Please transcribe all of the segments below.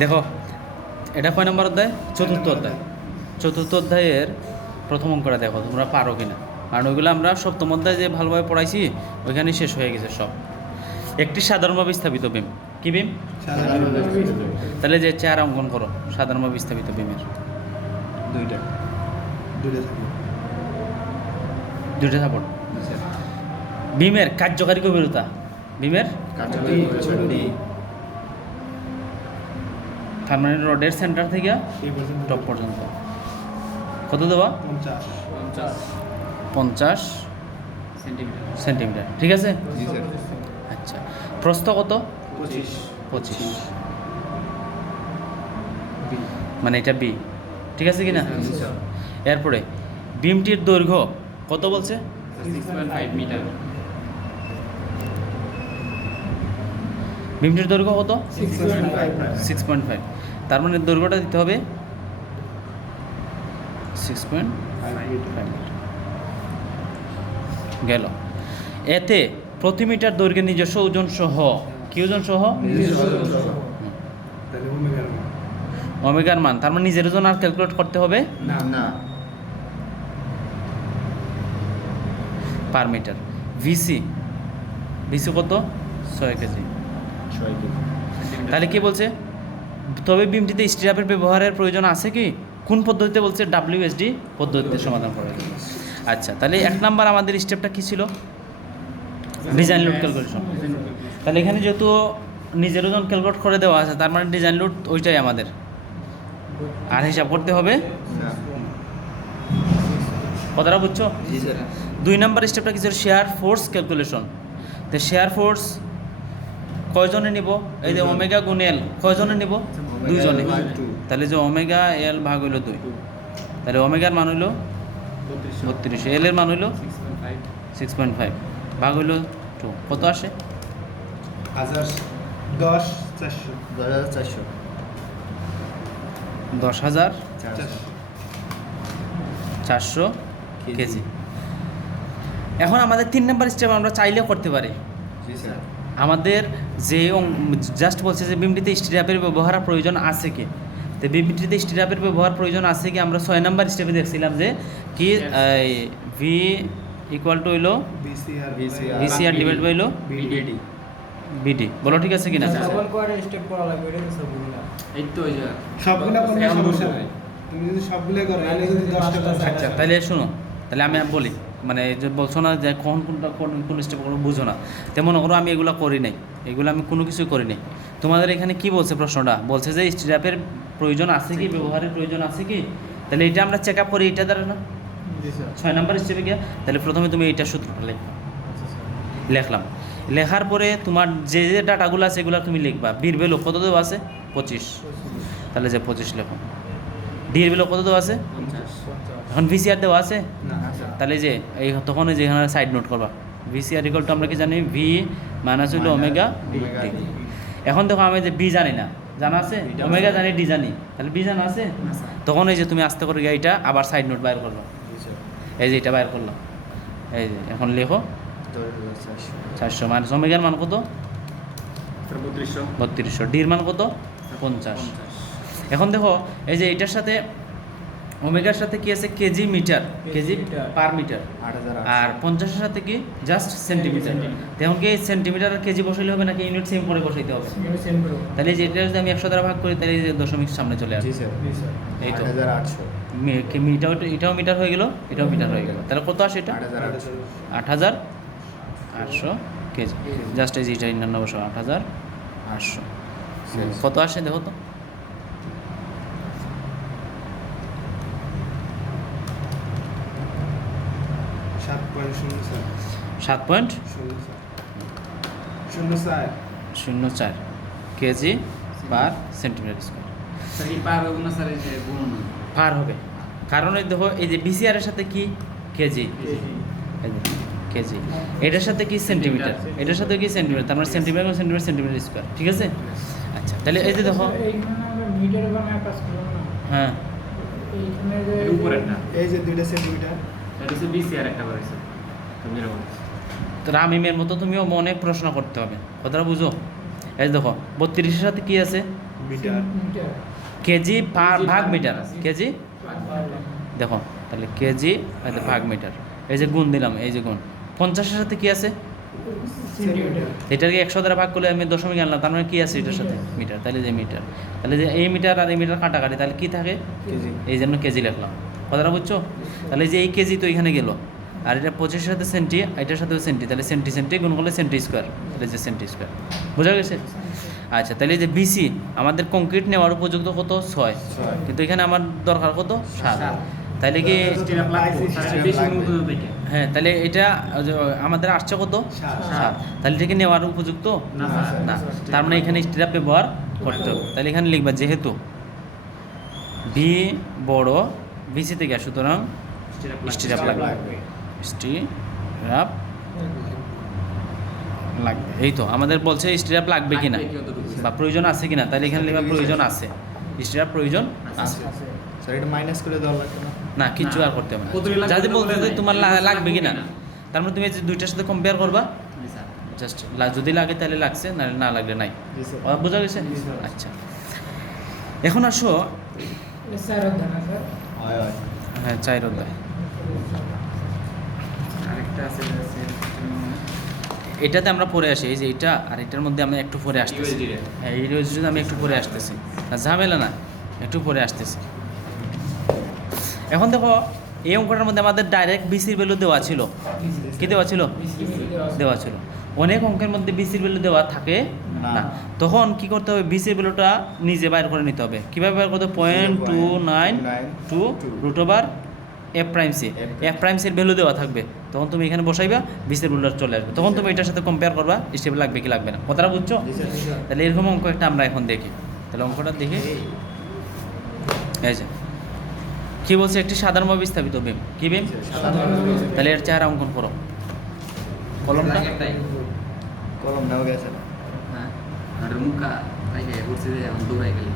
দেখো এটা কয় নম্বর অধ্যায়? চতুর্থ অধ্যায়। চতুর্থ অধ্যায়ের প্রথম অঙ্কটা দেখো তোমরা পারো কিনা, কারণ ওইগুলো আমরা সপ্তম অধ্যায় যে ভালোভাবে পড়াইছি ওইখানে শেষ হয়ে গেছে সব। একটি সাধারণভাবে স্থাপিত বিম, কি বিম? তাহলে যে চেহারা অঙ্কন করো সাধারণভাবে স্থাপিত বিমের। দুইটা সাপোর্ট। বিমের কার্যকারী গভীরতা, বিমের তার মানে রডের সেন্টার থেকে টপ পর্যন্ত কত দেওয়া? 50 সেন্টিমিটার, ঠিক আছে? আচ্ছা, প্রস্থ কত? 25, মানে এটা বি, ঠিক আছে কি না? এরপরে বিমটির দৈর্ঘ্য কত বলছে? 6.5 মিটার। বিমটির দৈর্ঘ্য কত? 6.5 6.5, তার মানে দৈর্ঘ্যটা দিতে হবে 6.5 গেল। এতে প্রতি মিটার দৈর্ঘ্যের নিজস্ব ওজন সহ, কি ওজন সহ? ওমেগার মান, তার মানে নিজের ওজন আর ক্যালকুলেট করতে হবে না, পার মিটার। ভিসি, ভিসি কত? 6 কেজি। 6 কেজি। তাহলে কি বলছে? তবে বিমটিতে স্টিরাপের ব্যবহারের প্রয়োজন আছে কি? কোন পদ্ধতিতে বলছে? WSD পদ্ধতিতে সমাধান করা যায়। আচ্ছা, তাহলে 1 নাম্বার আমাদের স্টেপটা কি ছিল? Design load calculation. তাহলে এখানে যেহেতু নিজের ওজন ক্যালকুলেট করে দেওয়া আছে, তার মানে ডিজাইন লোড ওইটাই আমাদের, আর হিসাব করতে হবে। কথাটা বুঝছো? 2 নাম্বার স্টেপটা কি ছিল? Share force calculation. তো শেয়ার ফোর্স কয়জনে নিব? এই যে ওমেগা গুণ এল, কয়জনে নিব? 2 জনে। তাহলে যে ওমেগা এল ভাগ হইল 2, তাহলে ওমেগার মান হইল 32, এল এর মান হইল 6.5 ভাগ হইল 2, কত আসে? 10,400 10,400 কেজি। এখন আমাদের 3 নাম্বার স্টেপ আমরা চাইলেও করতে পারি। আমাদের যে জাস্ট বলছে যে বিমটিতে স্টিরাপের ব্যবহার প্রয়োজন আছে কি, তো বিমটিতে স্টিরাপের ব্যবহার প্রয়োজন আছে কি, আমরা 6 নাম্বার স্টেপে দেখছিলাম যে কি ভি ইকুয়াল টু হইল ভিসিআর ডিভাইড বাই হইল বিডি। বলো ঠিক আছে কিনা? এই তো ওই যে সবগুলা কোনো সমস্যা নাই, তুমি যদি সবগুলা করো তাহলে যদি 10 টাকা। আচ্ছা, তাহলে শোনো, তাহলে আমি বলি, মানে যে বলছো না যে কখন কোনটা কোন স্টেপ করো বুঝো না, তেমন করো আমি এগুলো করি নাই, এগুলো আমি কোনো কিছুই করি নাই। তোমাদের এখানে কি বলছে? প্রশ্নটা বলছে যে স্টিরাপের প্রয়োজন আছে কি, ব্যবহারের প্রয়োজন আছে কি, তাহলে এটা আমরা চেক আপ করি, এটা দ্বারা না 6 নাম্বার স্টেপে গিয়ে। তাহলে প্রথমে তুমি এইটা সূত্রটা লিখলাম, লেখার পরে তোমার যে যে ডাটাগুলো আছে এগুলো তুমি লিখবা। বির ভ্যালু কত দেওয়া আছে? 25, তাহলে যে 25 লেখো। ডির ভ্যালু কত দেওয়া আছে? 50। এখন ভিসিআর দেওয়া আছে, না, তাহলে যে এই তখন যে এখানে সাইড নোট করবা, ভিসিআর ইকুয়াল টু আমরা কি জানি? ভি মাইনাস হইল ওমেগা ডি। এখন দেখো আমি যে বি জানি না, জানা আছে? ওমেগা জানি, ডি জানি, তাহলে বি জানা আছে? তখন এই যে তুমি আস্তে করে এইটা আবার সাইড নোট বাইর করবা, এই যে এটা বাইর করলাম, এই যে এখন লেখো 400 মাইনাস ওমেগার মান কত? 3200, ডির মান কত? 50। এখন দেখো এই যে এটার সাথে ওমেগার সাথে কি আছে? KG metre, KG per metre, আর 50-এর সাথে কি? Just centimetre. এখন কি সেন্টিমিটার আর কেজি বসাইলে হবে নাকি ইউনিট সেম করে বসাইতে হবে? তাহলে যে এটা যদি আমি 100 দ্বারা ভাগ করি, তাহলে এই যে দশমিক সামনে চলে আসবে। এই তো এটাও মিটার হয়ে গেল, এটাও মিটার হয়ে গেল, তাহলে কত আসে? এটা 8,800 কেজি। জাস্ট এই যে এটা 8,800 কত আসে দেখো তো? 7.04 কেজি পার সেন্টিমিটার স্কোয়ার। স্যার কি পার হবে না স্যার? এই যে গুণ পার হবে, কারণ এই দেখো এই যে বিসিআর এর সাথে কি? কেজি, এই যে কেজি, এটার সাথে কি? সেন্টিমিটার, এটার সাথে কি? সেন্টিমিটার, তার মানে সেন্টিমিটার সেন্টিমিটার সেন্টিমিটার স্কোয়ার, ঠিক আছে? আচ্ছা, তাহলে এই যে দেখো, হ্যাঁ উপরের না, এই যে 2 সেন্টিমিটার, এটা হচ্ছে বিসিআর একটা বাড়াইছে তুমি এরকম। তো রামিমের মতো তুমিও অনেক প্রশ্ন করতে হবে, কথাটা বুঝো। এই দেখো 32-এর সাথে কি আছে? মিটার কেজি ভাগ মিটার, আছে। কেজি দেখো তাহলে কেজি আর ভাগ মিটার, এই যে গুণ দিলাম, এই যে গুণ 50-এর সাথে কি আছে, এটাকে 100 দ্বারা ভাগ করলে আমি দশমিক আনলাম, তার মানে কি আছে এটার সাথে মিটার, তাহলে যে মিটার, তাহলে যে এই মিটার আর এই মিটার কাটাকাটি, তাহলে কি থাকে কেজি। এই জন্য কেজি লিখলাম। কথাটা বুঝছো? তাহলে এই যে এই কেজি তো এখানে গেল, আর এটা 25-এর সাথে সেন্টি, এটার সাথেও সেন্টি, তাহলে সেন্টি সেন্টি গুণ করলে সেন্টি স্কোয়ার, তাহলে যে সেন্টি স্কোয়ার। বোঝা গেছে? আচ্ছা, তাহলে এই যে বিসি আমাদের কংক্রিট নেওয়ার উপযুক্ত কত 6, কিন্তু এখানে আমার দরকার কত 7, তাহলে কি স্টিরাপ লাগবে, তাহলে বেশি উন্নত দেখে। হ্যাঁ, তাহলে এটা আমাদের আসছে কত 7, তাহলে এটাকে নেওয়ার উপযুক্ত না, না, তার মানে এখানে স্টিরাপ ব্যবহার করতে হবে। তাহলে এখানে লিখবা যেহেতু বি বড় বিসি থেকে, সুতরাং স্টিরাপ লাগবে, স্টিরাপ লাগবে। এই তো আমাদের বলছে স্টিরাপ লাগবে কিনা বা প্রয়োজন আছে কিনা, তাহলে এখানে লিখবা প্রয়োজন আছে, স্টিরাপ প্রয়োজন আছে। স্যার এটা মাইনাস করে দেওয়া লাগবে না? না, কিচ্ছু না। আর করতে হবে না। কতগুলো লাগবে যদি না বলতে বলে যে নাই। তোমার লাগবে কিনা, তার মানে তুমি এই যে দুইটার সাথে কম্পেয়ার করবা, জাস্ট যদি লাগে তাহলে লাগছে, না না লাগলে নাই। জি স্যার। কথা বোঝা গেছে? জি, স্যার। আচ্ছা, এখন আসো, হয় হয়। হ্যাঁ 4 অধ্যায়, আরেকটা আছে এটাতে আমরা পরে আসি, এই যে এটা আর এটার মধ্যে আমি একটু পরে আসতেছি। USD রে। হ্যাঁ, এই রোজটা আমি একটু পরে আসতেছি, না ঝামেলা না, একটু পরে আসতেছি। এখন দেখো এই অঙ্কটার মধ্যে আমাদের ডাইরেক্ট বিসির ভ্যালু দেওয়া ছিল, কি দেওয়া ছিল, দেওয়া ছিল। অনেক অঙ্কের মধ্যে বিসির ভ্যালু দেওয়া থাকে না। না, তখন কি করতে হবে, বিসির ভ্যালুটা নিজে বাইর করে নিতে হবে। কীভাবে বাইর করতে হবে, 0.292 root over F prime C, F prime সির ভ্যালু দেওয়া থাকবে, তখন তুমি এখানে বসাইবা, বিসির ভ্যালুটা চলে আসবে, তখন তুমি এটার সাথে কম্পেয়ার করবা স্টেবল লাগবে কি লাগবে না। কথাটা বুঝছো? জি স্যার, জি স্যার। তাহলে এরকম অঙ্ক একটা আমরা এখন দেখি, তাহলে অঙ্কটা দেখি। এই যে কী বলছে, একটি সাধারণভাবে বিস্থাপিত বিম, কি বিম, তাহলে এর চেহারা অঙ্কন করো, কলমটা কলম নাও গেছে না? হ্যাঁ, আর মুখা তাই বলছে যে এখন দৌড়াই গেলি।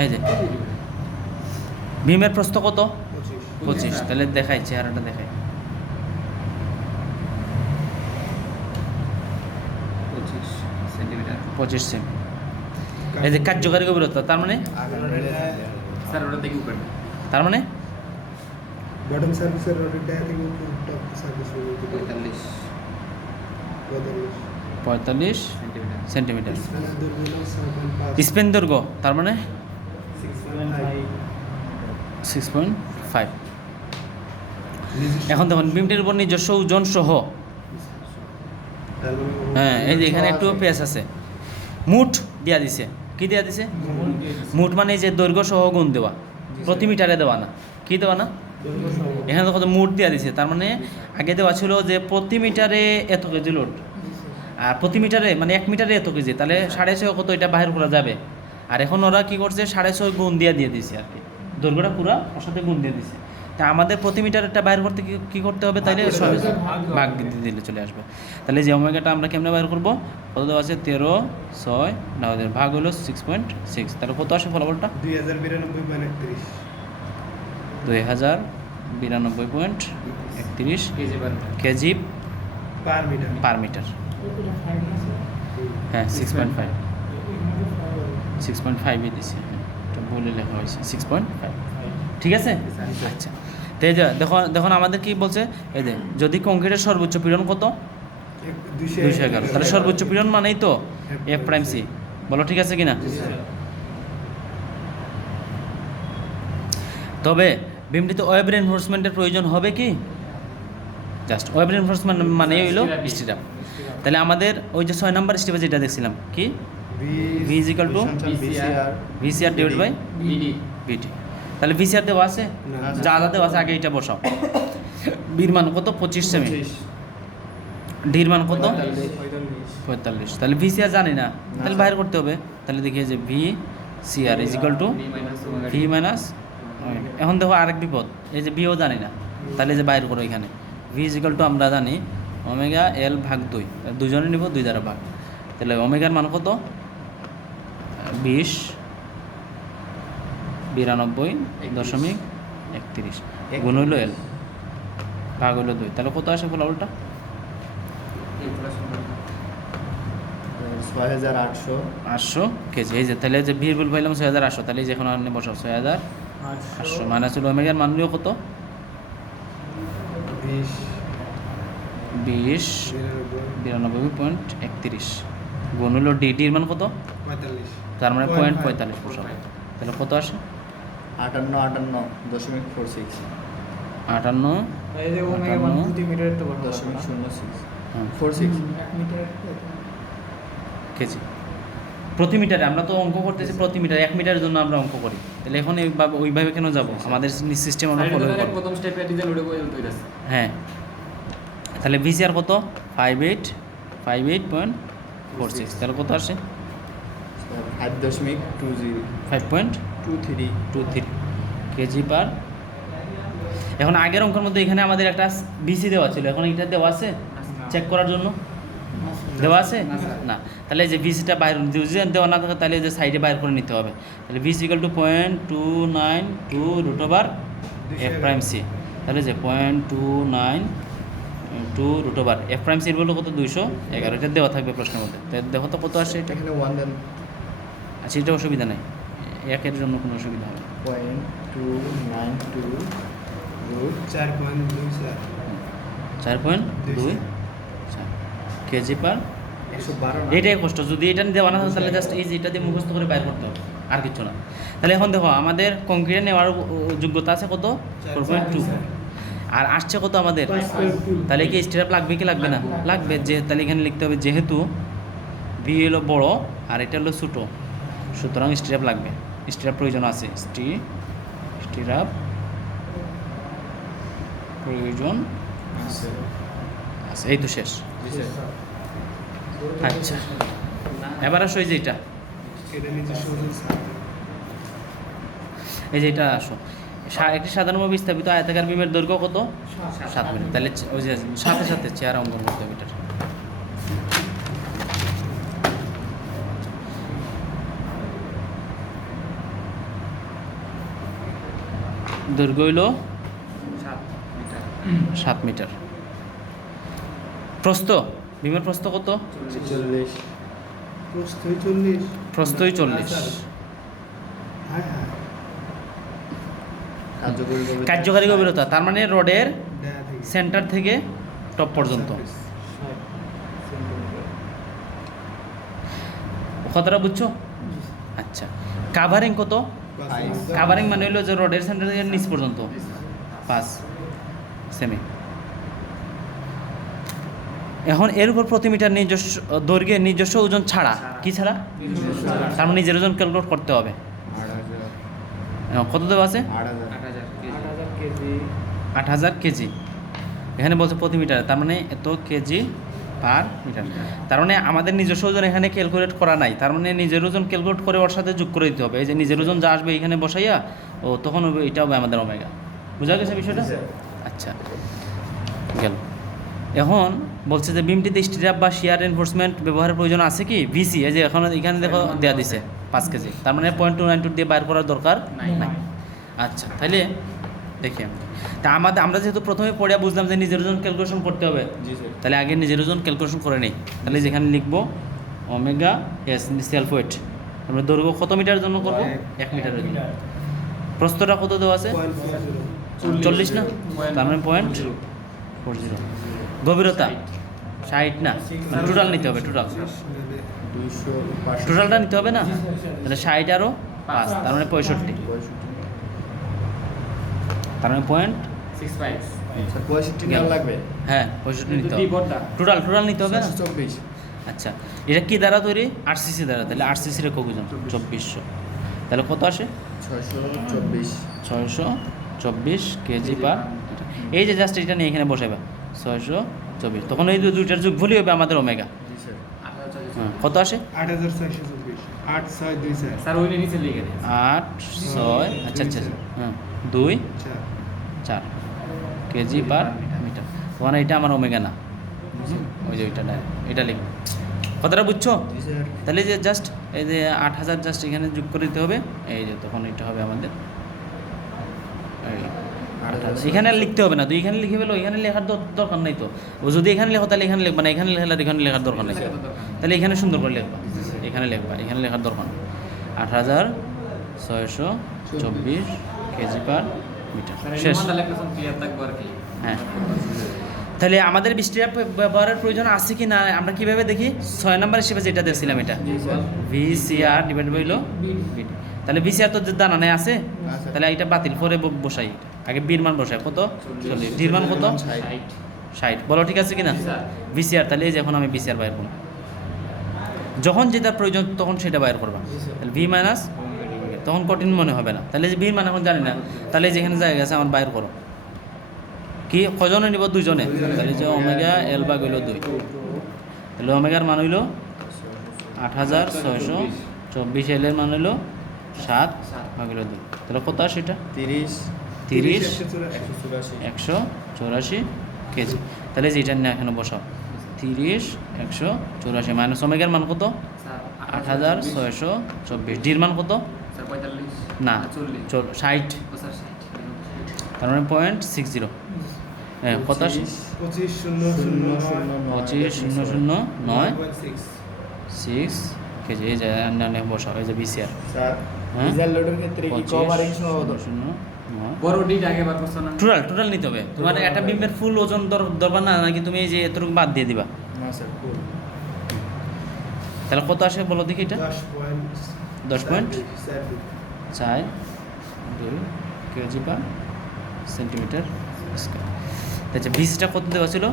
এই যে ভীমের প্রস্থ কত 25, তাহলে দেখাই চেহারাটা দেখাই, 25 সেন্টিমিটার। 25 সেম। এই যে কার্যকারী গভীরতা, তার মানে স্যার ওটা থেকে উপরে তার মানে বটম সার্ভিসের রডটা থেকে উপর টপ সার্ভিস 45 সেন্টিমিটার। সেন্টিমিটার। দৈর্ঘ্য 6.5 স্পেন দৈর্ঘ্য তার মানে 6.5। এখন দেখুন বিমটির উপর নিজস্ব ওজন সহ, হ্যাঁ এই যে এখানে একটু পেস আছে, মুঠ দিয়া দিছে, কি দিয়া দিছে, মুঠ মানে এই যে দৈর্ঘ্য সহ গুণ দেওয়া, প্রতি মিটারে দেওয়া না, কি দেওয়া না, এখানে তো কত মুঠ দিয়া দিছে, তার মানে আগে দেওয়া ছিল যে প্রতি মিটারে এত কেজি লোড, আর প্রতি মিটারে মানে 1 মিটারে এত কেজি, তাহলে 6.5 কত এটা বাহির করা যাবে। আর এখন ওরা কি করছে, 6.5 গুণ দিয়ে দিয়েছে আর কি, দৈর্ঘ্যটা পুরো ওর সাথে গুণ দিয়ে দিছে। তা আমাদের প্রতি মিটারটা বাইর করতে কি করতে হবে, তাইলে ভাগ দিয়ে দিলে চলে আসবে। তাহলে যে ওমেগাটা আমরা কেমনে বাইর করবো, কত দেওয়া আছে 13.6 না, ভাগ হলো 6.6, তাহলে কত আসে ফলাফলটা 2092.31 2092.31 কেজি বার KG per metre. Per metre. হ্যাঁ 6.5, 6.5 দিছে, এটা বলে লেখা হয়েছে 6.5, ঠিক আছে। আচ্ছা, তো এই যে দেখুন আমাদের কি বলছে, এই যে যদি কংক্রিটের সর্বোচ্চ পীড়ন কত 211, তাহলে সর্বোচ্চ পীড়ন মানেই তো এফ প্রাইম সি, বলো ঠিক আছে কিনা। তবে বিমটিতে ওয়েব রিইনফোর্সমেন্টের প্রয়োজন হবে কি, জাস্ট ওয়েব রিইনফোর্সমেন্ট মানেই হইলো স্টিরাপ। তাহলে আমাদের ওই যে 6 নম্বর স্টেপে যেটা দেখছিলাম কি, V is equal to VCR divide by BD BT, তাহলে ভিসিআর দেওয়া আছে, যা যা দেওয়া আছে আগে এটা বসাও। বির মান কত 25 সেমি, ডির মান কত 45, তাহলে ভিসিআর জানি না, তাহলে বাইর করতে হবে। তাহলে দেখি যে V CR is equal two V minus, এখন দেখো আরেক বিপদ, এই যে বিও জানি না, তাহলে যে বাইর করো এখানে ভি ইজ ইকুয়াল টু আমরা জানি ওমেগা এল ভাগ 2, দুজনে নিব 2 দ্বারা ভাগ, তাহলে ওমেগার মান কত 20.92.31 গুণ হইল এল ভাগ হইল 2, তাহলে কত আসে ফলাফলটা 6800 800 কেজি। এই যে তাহলে যে ভেরিয়েবল পাইলাম 6800, তাহলে এই যে এখন আপনি বসাও 6800 মাইনাস হলো ওমেগার মান হলো কত? 20 92.31 গুণ হলো ডিটির মান কত? 45 তার মানে 0.45 বসাও, তাহলে কত আসে? 58.46 58 এই যে ওমেগা মান প্রতি মিটারের তো বড় দশমিক কথা। 06 হ্যাঁ, 46 1 মিটার কেজি প্রতি মিটারে। আমরা তো অঙ্ক করতেছি প্রতি মিটার, 1 মিটারের জন্য আমরা অঙ্ক করি, তাহলে এখন এইভাবে ওইভাবে কেন যাব? আমাদের সিস্টেম আমরা ফলো করব। প্রথম স্টেপে ডিজাইন ওটা পর্যন্ত হইতাছে হ্যাঁ, তাহলে ভিসিআর কত? 58.46, তাহলে কত আসে? 5.20 5.23 23 কেজি পার। এখন আগের অঙ্কের মধ্যে এখানে আমাদের একটা বিসি দেওয়া ছিল, এখন এটা দেওয়া আছে চেক করার জন্য? দেওয়া আছে না, তাহলে এই যে বিসিটা বাইর যদি দেওয়া না থাকে তাহলে এই যে সাইডে বাইর করে নিতে হবে। তাহলে BC equal to 0.292 root over F prime C, তাহলে যে 0.292 রুট ওভার এফ প্রাইম সির বললো কত? 211, এটা দেওয়া থাকবে প্রশ্নের মধ্যে। তাহলে দেখো তো কত আসে এটা। এখানে 1 দেন আচ্ছা, এটা অসুবিধা নেই, একের জন্য কোনো অসুবিধা হবে না। 0.292 রুট 4.24 4.2 কেজি পার। 112 এটাই কষ্ট, যদি এটা দেওয়া না থাকে তাহলে জাস্ট এই যে এটা দিয়ে মুখস্থ করে বাইর করতে হবে, আর কিছু না। তাহলে এখন দেখো আমাদের কংক্রিটে নেওয়ার যোগ্যতা আছে কত? 4.2, আর আসছে কত আমাদের? তাহলে কি স্টেপ লাগবে কি লাগবে না? লাগবে। যে তাহলে এখানে লিখতে হবে যেহেতু ভি হলো বড় আর এটা হলো ছোটো, সুতরাং স্টেপ লাগবে, স্টেপ প্রয়োজন আছে, স্টেপ প্রয়োজন আছে আছে। এই তো শেষ। জি স্যার আচ্ছা, এবার আসো এই যে এটা, এটা নিজস্ব ওজন 7 এই যে এটা আসো। একটি সাধারণভাবে স্থাপিত আয়তাকার বিমের দৈর্ঘ্য কত? 7 মিটার। তাহলে ওই যে সাথে সাথে চেয়ার অঙ্কন করতে হবে এটার। দৈর্ঘ্য হইল 7 মিটার। প্রস্থ, বিমের প্রস্থ কত? 40 প্রস্থই 40 প্রস্থই 40। হ্যাঁ হ্যাঁ কার্যকারী গভীরতা, তার মানে রডের দেয়া থেকে সেন্টার থেকে টপ পর্যন্ত। কতটা বুঝছো? আচ্ছা, কাভারিং কত? কাভারিং মানে হলো যে রডের সেন্টার থেকে নিচ পর্যন্ত 5 সেমি। এখন এর উপর প্রতি মিটার নিজস্ব দৈর্ঘ্যে নিজস্ব ওজন ছাড়া, কি ছাড়া? তার মানে নিজের ওজন ক্যালকুলেট করতে হবে। 8000 কত দেওয়া আছে? 8000 8000 কেজি 8000 কেজি। এখানে বলছে প্রতি মিটার, তার মানে এত কেজি পার মিটার। তার মানে আমাদের নিজস্ব ওজন এখানে ক্যালকুলেট করা নাই, তার মানে নিজের ওজন ক্যালকুলেট করে ওর সাথে যোগ করে দিতে হবে। এই যে নিজের ওজন যা আসবে এখানে বসাইয়া, ও তখন হবে এটা হবে আমাদের ওমেগা। বুঝা গেছে বিষয়টা? আচ্ছা, গেল। এখন বলছে যে বিমটিতে স্ট্রাপ বা শিয়ার এনফোর্সমেন্ট ব্যবহারের প্রয়োজন আছে কি? ভিসি, এই যে এখন এখানে দেখো দেওয়া দিছে 5 কেজি, তার মানে 0.292 দিয়ে বাইর করার দরকার নাই। আচ্ছা, তাহলে দেখি তা আমরা যেহেতু প্রথমে পড়িয়া বুঝলাম যে নিজের ওজন ক্যালকুলেশন করতে হবে, জি স্যার তাহলে আগে নিজের ওজন ক্যালকুলেশন করে নেই। তাহলে যেখানে লিখবো ওমেগা এস সেলফ ওয়েট, আমরা দৈর্ঘ্য কত মিটারের জন্য করবো? 1 মিটারের জন্য। প্রস্থটা কত দেওয়া আছে? 40 না, তার মানে 0.40। গভীরতা 60 না, টোটাল নিতে হবে, টোটাল 200 টোটালটা নিতে হবে না, তাহলে 60 আরও 5, তার মানে 65, তার মানে 65 স্যার 65 নেওয়া লাগবে হ্যাঁ 65 নিতে দুই হবে, বড়টা টোটাল নিতে হবে না। 24 আচ্ছা, এটা কি দ্বারা তৈরি? আরসিসি দ্বারা, তাহলে আরসিসির একক ওজন 2400, তাহলে কত আসে? 624 624 কেজি পার মিটার। এই যে জাস্ট এটা নিয়ে এখানে বসাইবা 624, তখন এই দুইটার যোগফলই হবে আমাদের ওমেগা। জি স্যার হ্যাঁ, কত আসে? 8624 8624 স্যার ওই নিচে লিখে দিন 8 6 আচ্ছা আচ্ছা হ্যাঁ 2 4 কেজি পার মিটার। তখন এটা আমার ওমেগা না, ওই যে ওইটা না, এটা লিখব। কথাটা বুঝছো? জি স্যার তাহলে যে জাস্ট এই যে 8000 জাস্ট এখানে যোগ করে দিতে হবে, এই যে তখন এটা হবে আমাদের এই এখানে আর লিখতে হবে না, তো এখানে লিখে ফেলো, এখানে লেখার দরকার নেই তো। ও যদি এখানে লেখো তাহলে এখানে লিখবা না, এখানে লেখলে আর এখানে লেখার দরকার নেই, তাহলে এখানে সুন্দর করে লিখবা, এখানে লিখবা, এখানে লেখার দরকার নেই। 8624 কেজি পার মিটার, শেষ। ক্লিয়ার থাকবো আর কি। হ্যাঁ, তাহলে আমাদের বৃষ্টির ব্যবহারের প্রয়োজন আছে কি না আমরা কিভাবে দেখি? 6 নম্বর হিসেবে যেটা দেখছিলাম, এটা VCR ডিভাইড বাই BD। তাহলে VCR তো দানা নেই আছে, তাহলে এটা বাতিল করে বসাই, আগে বির মান বসাই কত 40, ডির মান কত 60, বলো ঠিক আছে কিনা? VCR, তাহলে এই যে এখন আমি VCR বাইর করব, যখন যেটা প্রয়োজন তখন সেটা বাইর করবা। তাহলে V মাইনাস, তখন কঠিন মনে হবে না। তাহলে যে বির মান এখন জানি না, তাহলে যেখানে জায়গা আছে আমার বাইর করো। কি কজনে নিব? 2 জনে, তাহলে যে ওমেগা L ভাগ হইল 2, তাহলে ওমেগার মান হইল 8624, L এর মান হইল 7 ভাগ হইল 2, তাহলে কত আসে এটা? 30 184 কেজি। তাহলে যেটা নিয়ে এখানে বসাও 30 184 মাইনাস ওমেগার মান কত? 8624, ডির মান কত? স্যার 45 না 60, স্যার 60 তার মানে 0.60, হ্যাঁ কত আসে? 25,009 6 কেজি। এই যে বসাও, এই যে VCR, স্যার হ্যাঁ? ডিজেল লোডের ক্ষেত্রে কি কভারিং সহজ? 0.09 বড় ডিট আগে বার করছ না? টোটাল নিতে হবে তোমার। একটা বিমের ফুল ওজন দরকার না, নাকি তুমি এই যে এতটুকু বাদ দিয়ে দিবা? না স্যার ফুল। তাহলে কত আসে বলো দেখি? এটা 10.42 কেজি পার সেন্টিমিটার স্কয়ার। আচ্ছা, বিসিটা কত দেওয়া ছিল?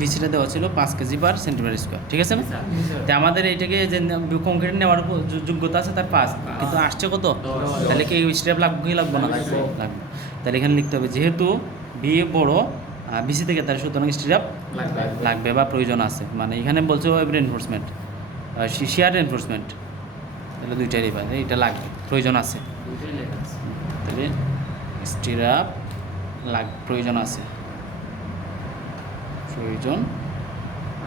বিসিটা দেওয়া ছিল 5 কেজি পার সেন্টিমিটার স্কয়ার, ঠিক আছে না? তো আমাদের এইটাকে যে কংক্রিট নেওয়ার যোগ্যতা আছে তার 5, কিন্তু আসছে কত? তাহলে কি স্টেপ লাগবে কি লাগবে না? লাগবে। তাহলে এখানে লিখতে হবে যেহেতু বি বড় বিসি থেকে, তার সুতরাং স্টেপ লাগবে বা প্রয়োজন আছে। মানে এখানে বলছে ওয়েব রেনফোর্সমেন্ট, শিয়ার রেনফোর্সমেন্ট, তাহলে দুইটারই এটা লাগবে, প্রয়োজন আছে। দুটোই লেখা আছে। তাহলে স্টিরাপ প্রয়োজন আছে, প্রয়োজন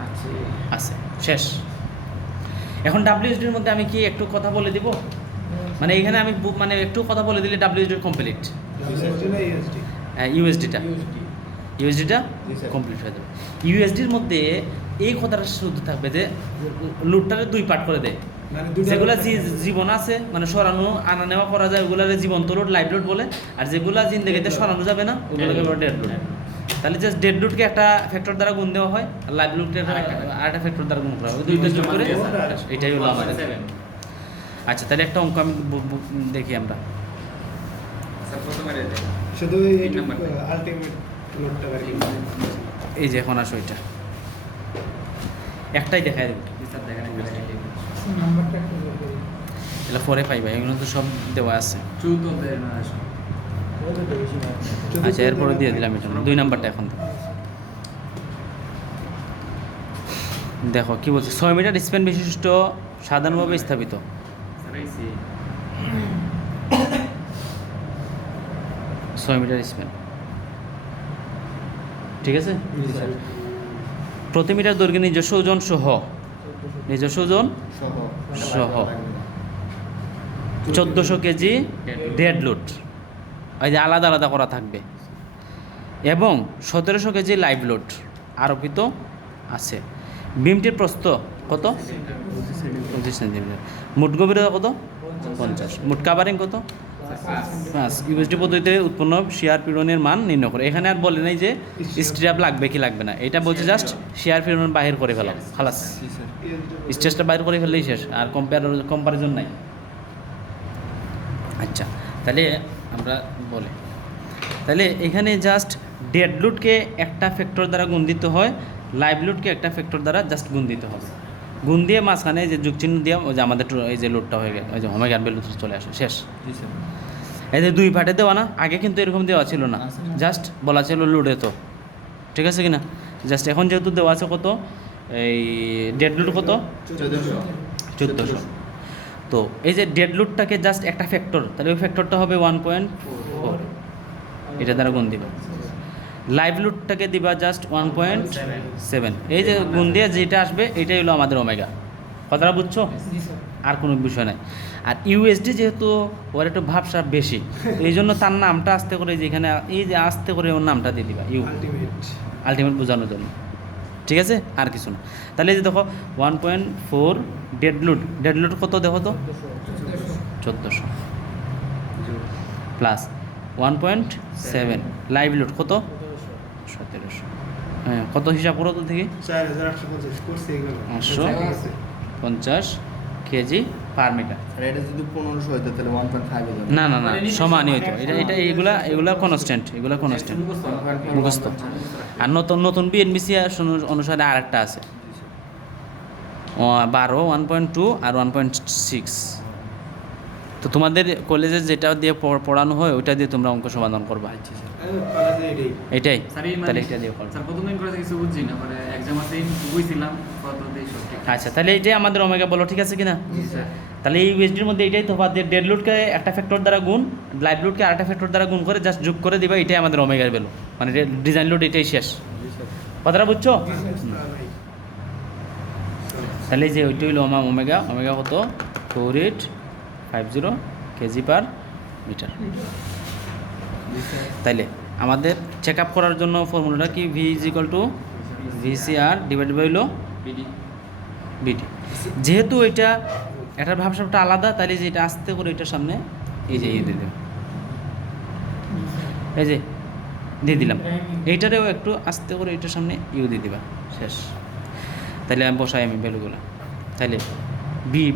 আচ্ছা আছে, শেষ। এখন WSDর মধ্যে আমি কি একটু কথা বলে দিব? মানে এখানে আমি মানে একটু কথা বলে দিলে WSD কমপ্লিট, ইউএসডিটা কমপ্লিট হয়ে যাবে। ইউএসডির মধ্যে এই কথাটা শুধু থাকবে যে লুটটারে 2 পার্ট করে দেয়, যেগুলা জীবন আছে মানে সরানো আনা নেওয়া করা যায় ওগুলারে জীবন্ত লোড লাইভ লোড বলে, আর যেগুলা জিন্দেগিতে সরানো যাবে না ওগুলোকে বলে ডেড লোড। তাহলে জাস্ট ডেড লোডকে একটা ফ্যাক্টর দ্বারা গুণ দেওয়া হয়, আর লাইভ লোডকে আরেকটা ফ্যাক্টর দ্বারা গুণ করা হয়, দুইটা যোগ করে এটাই হলো আমাদের। আচ্ছা, তাহলে একটা অঙ্ক আমি দেখি আমরা। স্যার প্রথমে রেট শুধু এইটুকু আলটিমেট লোডটা বের করতে। এই যে এখন আসো, এটা একটাই দেখাই দেবো, স্যার দেখেন নাম্বারটা একটু বলে দিন। এটা 4 5 এগুলো তো সব দেওয়া আছে। 14 দেয় না আসলে। আচ্ছা, এরপরে দিয়ে দিলাম এটা 2 নাম্বারটা। এখন দেখো কি বলছে, 6 মিটার স্প্যান বিশিষ্ট সাধারণভাবে স্থাপিত স্যার এই সি 6 মিটার স্প্যান, ঠিক আছে? প্রতি মিটার দৈর্ঘ্যে নিজস্ব ওজন সহ 1400 কেজি ডেড লোড, এই যে আলাদা আলাদা করা থাকবে, এবং 1700 কেজি লাইভ লোড আরোপিত আছে। বিমটির প্রস্থ কত? 25 সেন্টিমিটার। মোট গভীরতা কত? 50। মোট কাভারিং কত? 5। ইউএসডি পদ্ধতিতে উৎপন্ন শিয়ার পীড়নের মান নির্ণয় করে। এখানে আর বলে নাই যে স্ট্র্যাপ লাগবে কি লাগবে না, এটা বলছে জাস্ট শিয়ার পীড়ন বাহির করে ফেলো, খালাস। স্ট্রেসটা বাইর করে ফেললেই শেষ, আর কম্পারিজন নাই। আচ্ছা, তাহলে আমরা বলি, তাহলে এখানে জাস্ট ডেড লোডকে একটা ফ্যাক্টর দ্বারা গুণ দিতে হয়, লাইভ লোডকে একটা ফ্যাক্টর দ্বারা জাস্ট গুণ দিতে হবে। গুণ দিয়ে মাঝখানে যে যুগচিহ্ন দিয়ে ওই যে আমাদের এই যে লোডটা হয়ে গেল, ওই যে ওমেগা ভ্যালু চলে আসে, শেষ। এই যে 2 পার্টে দেওয়া না, আগে কিন্তু এরকম দেওয়া ছিল না, জাস্ট বলা ছিল লোডে, তো ঠিক আছে কিনা? জাস্ট এখন যেহেতু দেওয়া আছে কত, এই ডেড লোড কত? 1400। তো এই যে ডেড লোডটাকে জাস্ট একটা ফ্যাক্টর, তাহলে ওই ফ্যাক্টরটা হবে 1.4, এটা দ্বারা গুণ দিবা। লাইভ লোডটাকে দিবা জাস্ট 1.7, এই যে গুণ দিয়ে যেটা আসবে এটাই হলো আমাদের ওমেগা। কথাটা বুঝছো? জি স্যার। আর কোনো বিষয় নাই। আর ইউএসডি যেহেতু ওর একটু ভাবসাব বেশি, এই জন্য তার নামটা আস্তে করে যেখানে এই যে আস্তে করে ওর নামটা দিয়ে দিবা ইউ, আলটিমেট আলটিমেট বোঝানোর জন্য, ঠিক আছে, আর কিছু না। তাহলে এই যে দেখো 1.4 ডেড লোড কত দেখো তো 1400 প্লাস 1.7 লাইভ লোড কত 1700। হ্যাঁ, কত হিসাব করো তো থেকে 4850 করছে এগুলো 850 কেজি পার মিটার। আর এটা যদি 1500 হতো তাহলে 1.5 হয়ে যাবে। না না না, সমানই হইতো। এটা এগুলা কনস্ট্যান্ট, এগুলা কনস্ট্যান্ট মুখস্থ। আর নতুন নতুন বিএনবিসি অনুসারে আরেকটা আছে 12, 1.2 আর 1.6। তো তোমাদের কলেজে যেটা দিয়ে পড়ানো হয় ওইটা দিয়ে তোমরা অঙ্ক সমাধান করবা, কলেজে এটাই এটাই। স্যার এই তাহলে এটা দিয়ে করবা। স্যার প্রথম দিন করে কিছু বুঝছি না, পরে এক্সাম আছে বুঝছিলাম কত দিয়ে সব ঠিক। আচ্ছা, তাহলে এইটাই আমাদের ওমেগা বলো, ঠিক আছে কিনা? জি স্যার। তাহলে এই ইউএসডির মধ্যে এটাই তফাৎ, ডেড লোডকে একটা ফ্যাক্টর দ্বারা গুণ, লাইভ লোডকে আরেকটা ফ্যাক্টর দ্বারা গুণ করে জাস্ট যোগ করে দিবা, এটাই আমাদের ওমেগার ভ্যালু, মানে ডিজাইন লোড এটাই শেষ। কথাটা বুঝছো? তাহলে এই যে ওইটা হইলো ওমেগা কত 4850 কেজি পার মিটার। তাইলে আমাদের চেক আপ করার জন্য ফর্মুলাটা কি? V is equal to VCR divide by হলো বিডি। বিটি। যেহেতু এটার ভাবসাবটা আলাদা, তাহলে যে এটা আস্তে করে এটার সামনে এই যে দিয়ে দিলাম, এই যে দিয়ে দিলাম, এইটারেও একটু আস্তে করে এটার সামনে ইউ দিয়ে দিবা, শেষ। তাহলে আমি বসাই ভ্যালুগুলো। তাহলে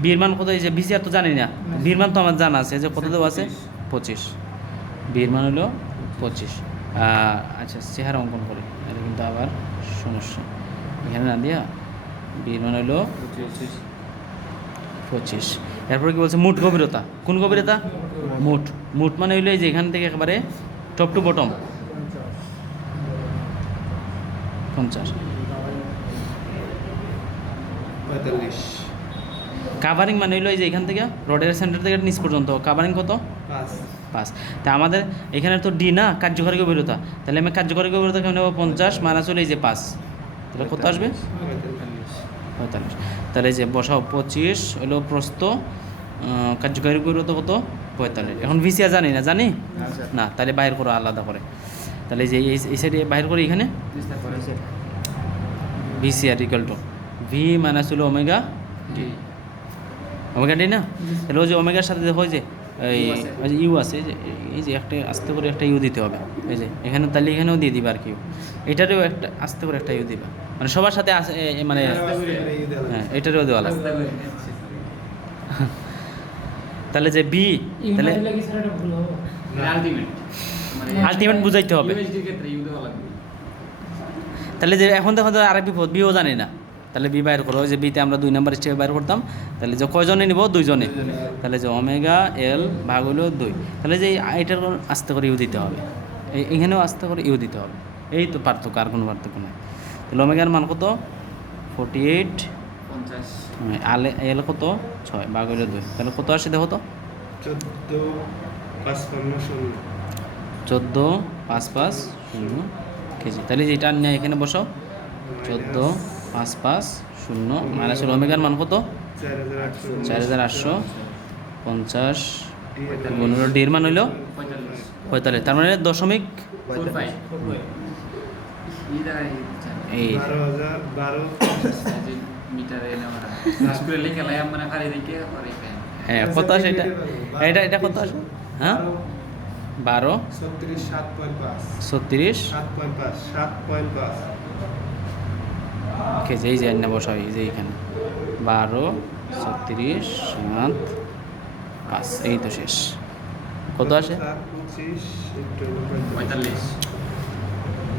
বির মান কত? এই যে বিসি আর তো জানি না, বির মান তো আমার জানা আছে যে কত দেওয়া আছে 25, বির মান হলো 25। আচ্ছা, চেহারা অঙ্কন করি, এটা কিন্তু আবার সমস্যা, এখানে না দিয়া বির মান হলো 25। এরপরে কি বলছে? মুঠ গভীরতা। কোন গভীরতা? মুঠ মানে হইলো এই যে এখান থেকে একেবারে টপ টু বটম 50। 45 কাভারিং মানে হইলো এই যে এখান থেকে রডের সেন্টার থেকে নিচ পর্যন্ত কাভারিং কত? 5। তা আমাদের এখানে তো ডি না, কার্যকরী গভীরতা। তাহলে আমি কার্যকরী গভীরতা কেমন নেবো? 50 মাইনাস হলো এই যে 5, তাহলে কত আসবে? 45। তাহলে এই যে বসাও 25 হলো প্রস্থ, কার্যকরী গভীরতা কত? 45। এখন ভিসিআর জানি না, তাহলে বাইর করো আলাদা করে। তাহলে এই যে এই সাইডে বাইর করি, এখানে জি স্যার পরে sir. VCR equal to V minus হলো ওমেগা জি। ওমেগা ডি না? তাহলে ওই যে ওমেগার সাথে দেখো যে এই ইউ আছে। ওই যে ইউ আছে, এই যে একটা আস্তে করে একটা ইউ দিতে হবে, এই যে এখানে, তাহলে এখানেও দিয়ে দিবা আর কি, এটারেও একটা আস্তে করে একটা ইউ দিবা, মানে সবার সাথে মানে হ্যাঁ এটারেও দেওয়া লাগবে। আস্তে করে। তাহলে যে বি, তাহলে ইউনাইটেড লাগি স্যার এটা ভুল হবে। আলটিমেট মানে আলটিমেট বুঝাইতে হবে। ইউএসডি ক্ষেত্রে ইউ দেওয়া লাগবে। তাহলে যে এখন দেখো আরেক বিপদ, বিও জানি না, তাহলে বি বাইর করো। ওই যে বিতে আমরা 2 নাম্বার স্টেপে বাইর করতাম, তাহলে যে কয়জনে নিব? 2 জনে। তাহলে যে ওমেগা এল ভাগ হলো 2, তাহলে যে এইটার আস্তে করে ইউ দিতে হবে, এইখানেও আস্তে করে ইউ দিতে হবে, এই তো পার্থক্য, আর কোনো পার্থক্য নেই। তাহলে ওমেগার মান কত? 48, 50 এল কত? 6 ভাগ হলো 2, তাহলে কত আসে দেখো তো? 14,550 কেজি। তাহলে যেটা নেয় এখানে বসাও, 14,550 মাইনাস হলো ওমেগার মান কত? 4,850 গুণ হলো ডির মান হইলো 45, তার মানে 0.45। এই মিটারে নেওয়া স্কুলে লিখে লাই আমরা খালি দেখে পরে হ্যাঁ, কত আসে এটা কত আসে? হ্যাঁ 12 36 কেজি। এই যে না বসা এই যে এখানে 12 36 7 5, এই তো শেষ। কত আসে? 45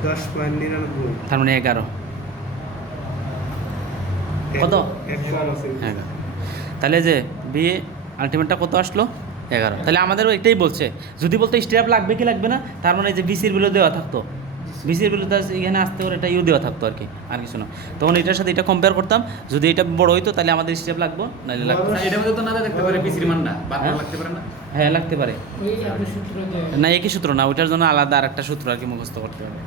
10.99 তার মানে 11। কত? 11। তাহলে যে বি আলটিমেটটা কত আসলো? 11। তাহলে আমাদেরও এটাই বলছে, যদি বলতো স্টেপ লাগবে কি লাগবে না, তার মানে যে বিসির বিলো দেওয়া থাকতো, বিসির বিলোতে এখানে আসতে করে এটা ইউ দেওয়া থাকতো আর কি, আর কিছু না। তখন এটার সাথে এটা কম্পেয়ার করতাম, যদি এটা বড় হইতো তাহলে আমাদের স্টেপ লাগবো, নাহলে লাগবে না। এটা মধ্যে তো না দেখতে পারে পিসির মানটা বারবার লাগতে পারে না। হ্যাঁ লাগতে পারে ওই যে আপনি সূত্র দেয় না, একই সূত্র না, ওইটার জন্য আলাদা আর একটা সূত্র আর কি মুখস্থ করতে হবে।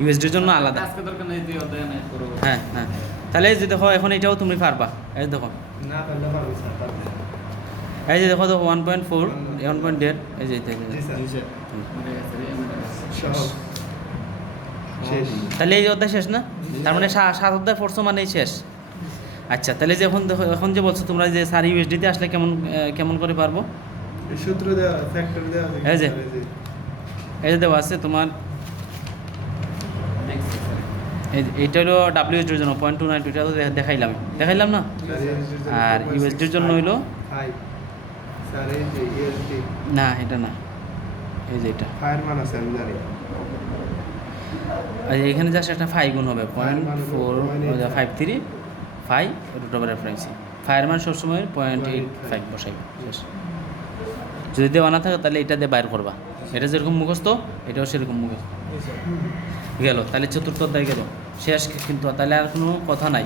ইউএসডির জন্য আলাদা। আজকে দরকার নেই, তুই অধ্যায় নাই করো। হ্যাঁ হ্যাঁ, তাহলে এই যে দেখো এখন এটাও তুমি পারবা। এই দেখো, না পারলে পারবে স্যার, পারবে। এই যে দেখো তো 1.4 1.8 এই যে এই যে। জি স্যার। জি স্যার। মিলে গেছে রে, মিলে গেছে। সহজ। শেষ। তাহলে এই যে অধ্যায় শেষ না? তার মানে 7 অধ্যায় পড়ছো মানেই শেষ। আচ্ছা, তাহলে যে এখন দেখো, এখন যে বলছো তোমরা যে স্যার ইউএসডিতে আসলে কেমন করে পারবো? এই সূত্র দেওয়া, ফ্যাক্টর দেওয়া আছে। এই যে। স্যার, এই যে। এই যে দেওয়া আছে তোমার, দেখছি স্যার। এইটা হলো ডাব্লিউএসডির জন্য 0.29, এটা তো দেখাইলাম না? স্যার, এই যে আর ইউএসডির জন্য হইলো, ফাই। স্যার, এই যে ইউএসডি। না এটা না, এই যে এটা। ফায়ার মান আছে আমি জানি। আর এখানে জাস্ট একটা 5 গুণ হবে, ফায়ার মান হলো 0.453 5 রুট ওভার রেফারেন্স। ফায়ার মান সবসময় 0.85 বসাই শেষ। যদি দেওয়া না থাকে তাহলে এটা দিয়ে বাইর করবা। এটা যেরকম মুখস্থ এটাও সেরকম মুখস্থ গেল। তাহলে চতুর্থ অধ্যায় গেল শেষ, কিন্তু তাহলে আর কোনো কথা নাই।